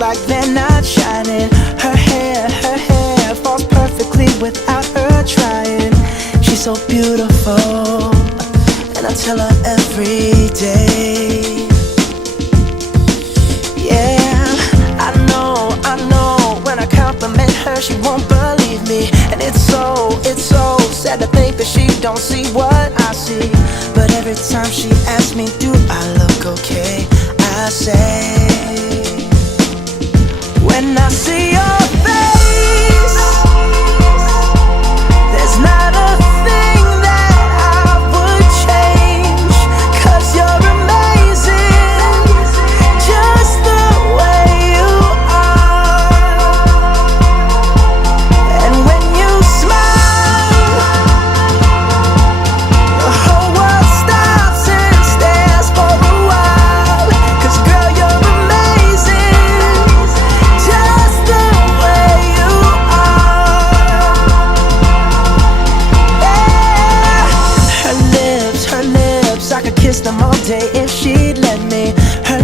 like they're not shining. Her hair falls perfectly without her trying. She's so beautiful, and I tell her every day. Yeah, I know, when I compliment her, she won't believe me. And it's so sad to think that she don't see what I see. But every time she asks me, do I look okay, I say, when I see your face, there's not a thing that I would change. 'Cause you're amazing, just the way you are. And when you smile, the whole world stops and stares for a while. 'Cause girl, you're amazing, just the way you are. Yeah. Her lips, I could kiss them all day if she'd let me. Her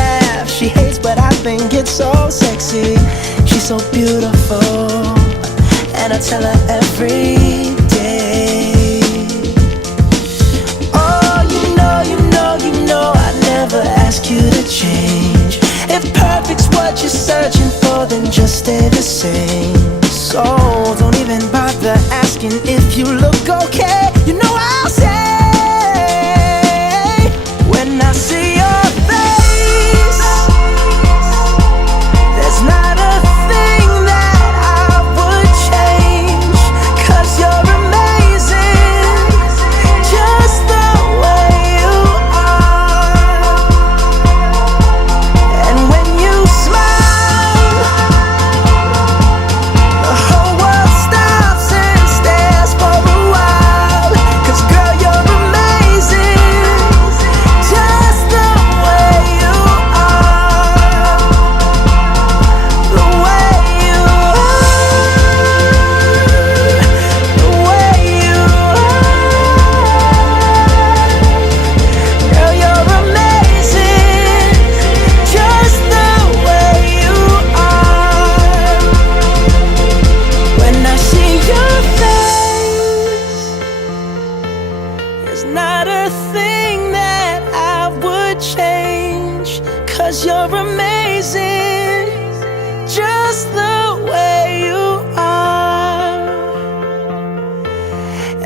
laugh, she hates but I think it's so sexy. She's so beautiful, and I tell her every day. Oh, you know, I never ask you to change. If perfect's what you're searching for, then just stay the same. So don't even bother asking if you look okay. You know I'll say, when I see your face, there's not a thing that I would change. 'Cause you're amazing, just the way you are. And when you smile, the whole world stops and stares for a while. 'Cause girl, you're amazing, just the way you are. The way you are, the way you are. Girl, you're amazing, just the way you are. When I see your face, there's not a thing that I would change. 'Cause you're amazing, just the way you are.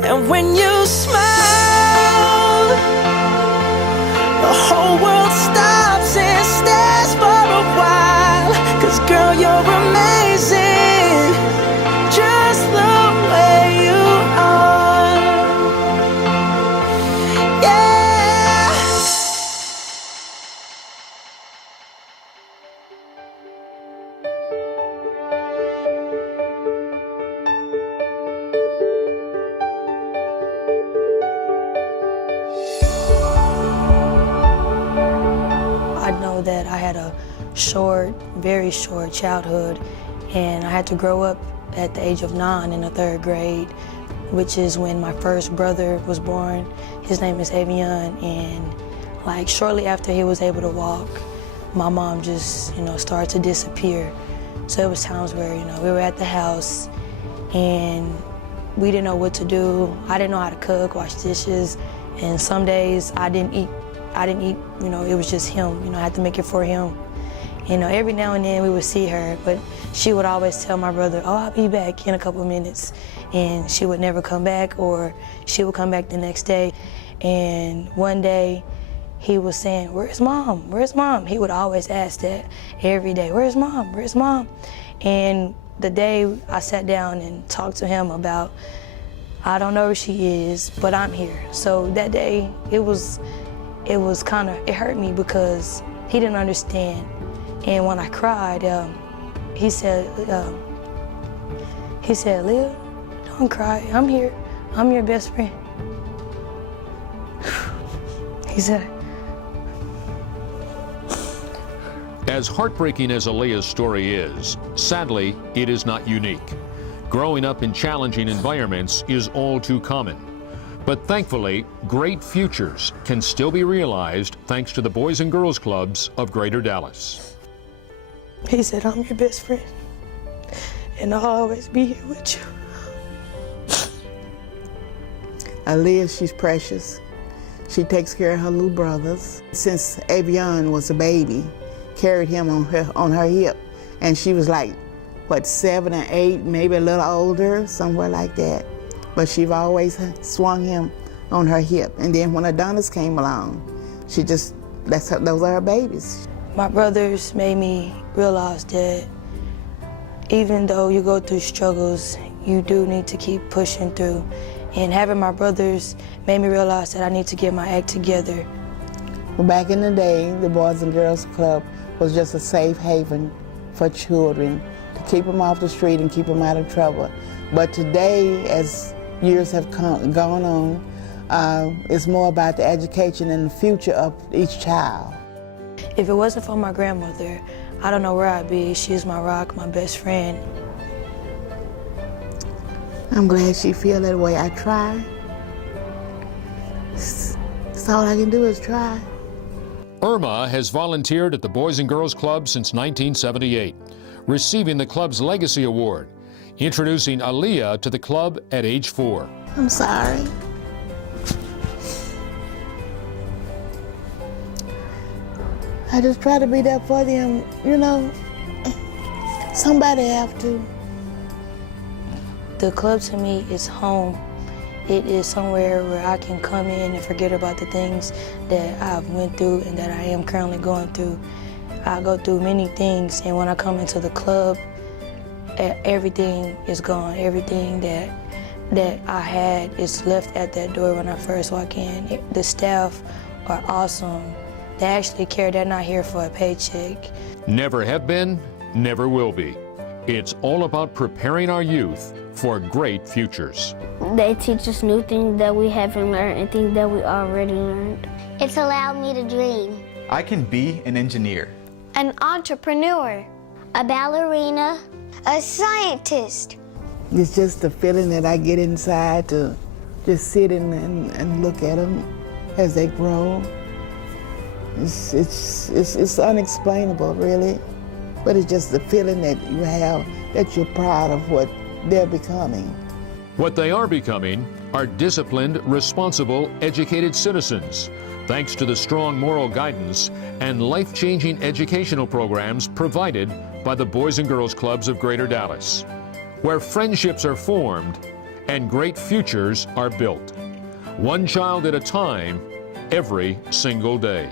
And when you smile, the whole world stops and stares for a while. 'Cause girl, you're amazing, just the way you are. Yeah. I know that I had a very short childhood, and I had to grow up at the age of 9 in the 3rd grade, which is when my first brother was born. His name is Avion, and like shortly after he was able to walk, my mom just, started to disappear. So it was times where, we were at the house and we didn't know what to do. I didn't know how to cook, wash dishes, and some days I didn't eat, it was just him, I had to make it for him. Every now and then we would see her, but she would always tell my brother, oh, I'll be back in a couple of minutes. And she would never come back, or she would come back the next day. And one day he was saying, where's mom? Where's mom? He would always ask that every day, where's mom? Where's mom? And the day I sat down and talked to him about, I don't know where she is, but I'm here. So that day, it hurt me because he didn't understand. And when I cried, he said, Leah, don't cry, I'm here. I'm your best friend. He said. As heartbreaking as Aaliyah's story is, sadly, it is not unique. Growing up in challenging environments is all too common. But thankfully, great futures can still be realized thanks to the Boys and Girls Clubs of Greater Dallas. He said, I'm your best friend, and I'll always be here with you. Aaliyah, she's precious. She takes care of her little brothers. Since Avion was a baby, carried him on her hip, and she was like, what, 7 or 8, maybe a little older, somewhere like that. But she've always swung him on her hip. And then when Adonis came along, she just, those are her babies. My brothers made me realize that even though you go through struggles, you do need to keep pushing through. And having my brothers made me realize that I need to get my act together. Well, back in the day, the Boys and Girls Club was just a safe haven for children to keep them off the street and keep them out of trouble. But today, as years have gone on, it's more about the education and the future of each child. If it wasn't for my grandmother, I don't know where I'd be. She's my rock, my best friend. I'm glad she feels that way. I try. That's all I can do is try. Irma has volunteered at the Boys and Girls Club since 1978, receiving the club's Legacy Award, introducing Aaliyah to the club at age 4. I'm sorry. I just try to be there for them, you know. Somebody have to. The club to me is home. It is somewhere where I can come in and forget about the things that I've went through and that I am currently going through. I go through many things, and when I come into the club, everything is gone. Everything that I had is left at that door when I first walk in. The staff are awesome. They actually care. They're not here for a paycheck. Never have been, never will be. It's all about preparing our youth for great futures. They teach us new things that we haven't learned and things that we already learned. It's allowed me to dream. I can be an engineer, An entrepreneur. A ballerina. A scientist. It's just the feeling that I get inside to just sit and look at them as they grow. It's unexplainable, really. But it's just the feeling that you have, that you're proud of what they're becoming. What they are becoming are disciplined, responsible, educated citizens, thanks to the strong moral guidance and life-changing educational programs provided by the Boys and Girls Clubs of Greater Dallas, where friendships are formed and great futures are built, one child at a time, every single day.